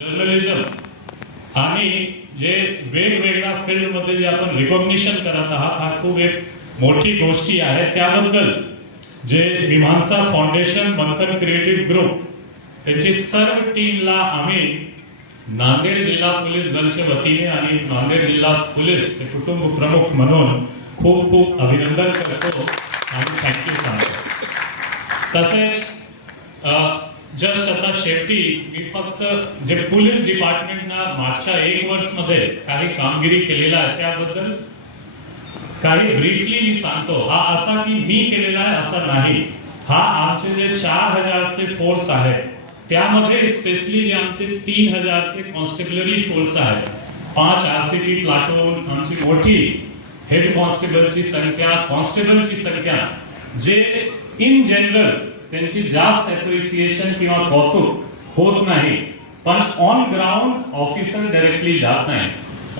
Journalism आणि जे वेगवेगळ्या फील्डमध्ये जे आपण रिकॉग्निशन करत आहात हा खूप एक मोठी गोष्टी आहे. त्याबद्दल जे मीमांसा फाउंडेशन मंथन क्रिएटिव्ह ग्रुप त्यांची सर्व टीमला आम्ही नांदेड जिल्हा पोलीस दलच्या वतीने आणि नांदेड जिल्हा पोलीस कुटुंब प्रमुख म्हणून खूप खूप अभिनंदन करतो आणि थँक्यू सांगतो. तसेच जस्ट आता शेवटी मी फक्त जे पोलीस डिपार्टमेंटना मागच्या 1 वर्षमध्ये काही कामगिरी केलेला आहे त्याबद्दल काही ब्रीफली मी सांगतो. हा असा की मी केलेला आहे असा नाही. हा आमचे जे 4000 चे फोर्स आहे त्यामध्ये स्पेशली जे आमचे 3000 चे कॉन्स्टेबलरी फोर्स आहे, 5 आरसीपी प्लाटून, आमची मोठी हेड कॉन्स्टेबलची संख्या, कॉन्स्टेबलची संख्या जे इन जनरल त्यांची जास्त अप्रिसिएशन किंवा कौतुक होत नाही, पण ऑन ग्राउंड ऑफिसर डायरेक्टली जात नाही.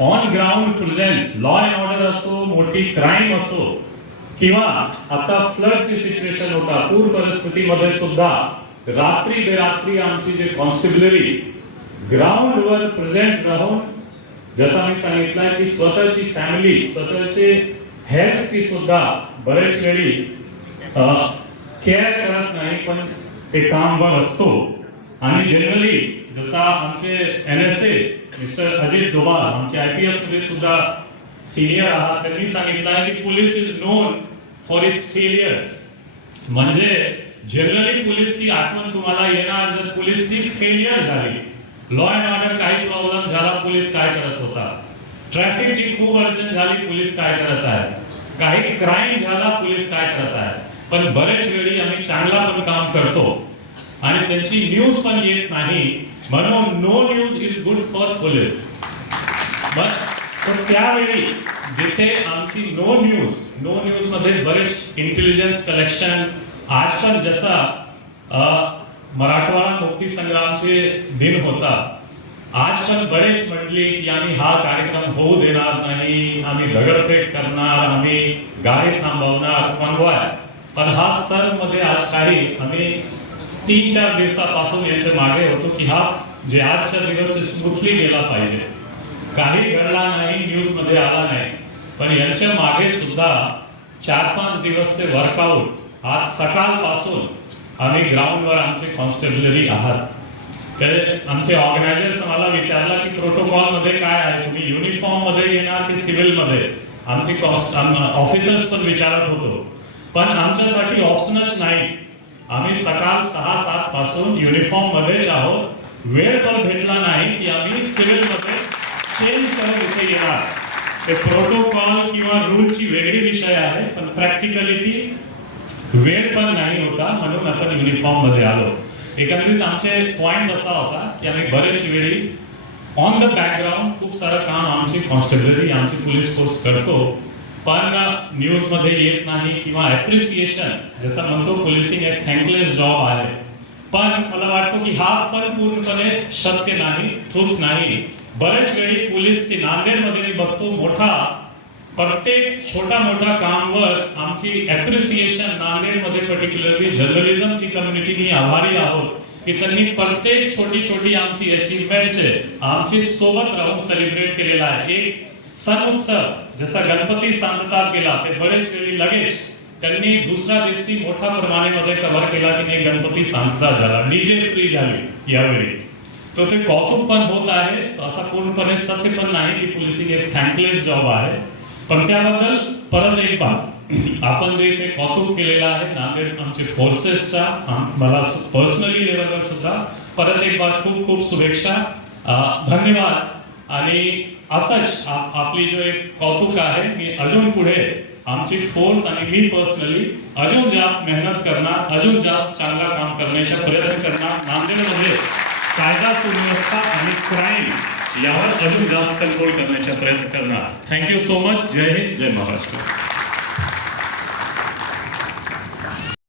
On ground presence, law and order असो, मोठी क्राईम असो किंवा आता फ्लडची सिच्युएशन होता, पूर परिस्थितीमध्ये सुद्धा रात्री बेरात्री आमची जे कॉन्स्टेबलरी ग्राउंडवर प्रेझेंट राहून, जसं मी सांगितलं की स्वतःची फॅमिली, स्वतःचे हेल्थची सुद्धा बरेच वेळी केअर करत नाही, पण ते कामवर असतो. आणि जनरली जसा आमचे NSA मिस्टर अजित डोभाल आमचे IPS मध्ये सुद्धा सिनियर आहात, त्यांनी सांगितलं आहे की police is non for its failures. म्हणजे जनरली पोलीसची आठवण तुम्हाला येणार जर पोलीसची फेलियर झाली, लॉ अँड ऑर्डर काही प्रॉब्लेम झाला, पोलीस काय करत होता, ट्रॅफिकची खूप अडचण झाली, पोलीस काय करत आहे, काही क्राईम झाला, पोलीस काय करत आहे. पण बरेच वेळी आम्ही चांगला पण काम करतो आणि त्यांची न्यूज पण येत नाही, म्हणून no news is good for police. पण त्यावेळी जिथे आमची नो न्यूज मध्ये बरेच इंटेलिजन्स कलेक्शन, आज पण जसा मराठवाडा मुक्ती संग्रामचे दिन होता, आज पण बरेच म्हटले की आम्ही हा कार्यक्रम होऊ देणार नाही, आम्ही दगडफेक करणार, आम्ही गाडी थांबवणार, कॉन्व्हॉय. पण हा सर्व मध्ये आज काही आम्ही 3-4 दिवसापासून याच्या मागे होतो की हा जे आजचा दिवस स्मूथली गेला पाहिजे. काही घडला नाही, न्यूज मध्ये आला नाही, पण यांच्या मागे सुद्धा 4-5 दिवसचे वर्कआउट आज सकाळपासून आम्ही ग्राउंडवर आमचे कॉन्स्टेबलरी आहात. तर आमचे ऑर्गनायझर्स मला विचारला की प्रोटोकॉल मध्ये काय आहे, तुम्ही युनिफॉर्म मध्ये येणार की सिव्हिल मध्ये. आमचे ऑफिसर्स पण विचारत होतो, पण आमच्यासाठी ऑप्शनच नाही. आम्ही सकाळ 6-7 पासून युनिफॉर्म मध्येच आहोत. वेळ पण भेटला नाही की आम्ही सिव्हिल मध्ये चेंज करून इथे येणार. ते प्रोटोकॉल किंवा रूलची वेगळी विषय आहे, पण प्रॅक्टिकलिटी वेळ पण नाही होता, म्हणून आपण युनिफॉर्म मध्ये आलो. एकंदरीत आमचे पॉइंट असा होता की आम्ही बरेच वेळी ऑन द बॅकग्राऊंड खूप सारं काम आमची कॉन्स्टेबलरी, आमची पोलीस फोर्स करतो, पण न्यूज मध्ये येत नाही किंवा अप्रिसिएशन, जसं म्हणतो पोलिसिंग एक थँकलेस जॉब आहे. पण मला वाटतं की हा पण पूर्णपणे सत्य नाही, ट्रूथ नाही. बरेच वेळी पोलीसची नांदेडमध्ये मी बघतो मोठा प्रत्येक छोटा मोठा कामवर आमची अप्रिसिएशन नांदेडमध्ये पर्टिक्युलरली जर्नलिझमची कम्युनिटी मी आभारी आहोत की त्यांनी प्रत्येक छोटी आमची अचीवमेंटचे आमची सोबत राहून सेलिब्रेट केलेला आहे. एक सण उत्सव जसा गणपती सांगतात गेला, ते बरेच वेळी लगेच त्यांनी दुसऱ्या दिवशी मोठ्या प्रमाणामध्ये कव्हर केला की नाही गणपती सांगता झाला, डीजे फ्री झाली यावेळी. तो ते कौतुक पण होत आहे. असा पूर्णपणे सत्य पण नाही की पोलिसिंग एक थँकलेस जॉब आहे, पण त्याबद्दल परत एक बार आपण जे ते कौतुक केलेलं आहे नांदेड आमचे फोर्सेसचा, मला पर्सनली लेवलवर सुद्धा परत एक बार खूप खूप शुभेच्छा, धन्यवाद. आणि असंच आपली जो एक कौतुक आहे, मी अजून पुढे आमची फोर्स आणि मी पर्सनली अजून जास्त मेहनत करणार, अजून जास्त चांगला काम करण्याचा प्रयत्न करणार. नांदेडमध्ये कायदा सुव्यवस्था आणि क्राईम यावर अजून जास्त कंट्रोल करण्याचा प्रयत्न करणार. Thank you so much. जय हिंद, जय महाराष्ट्र.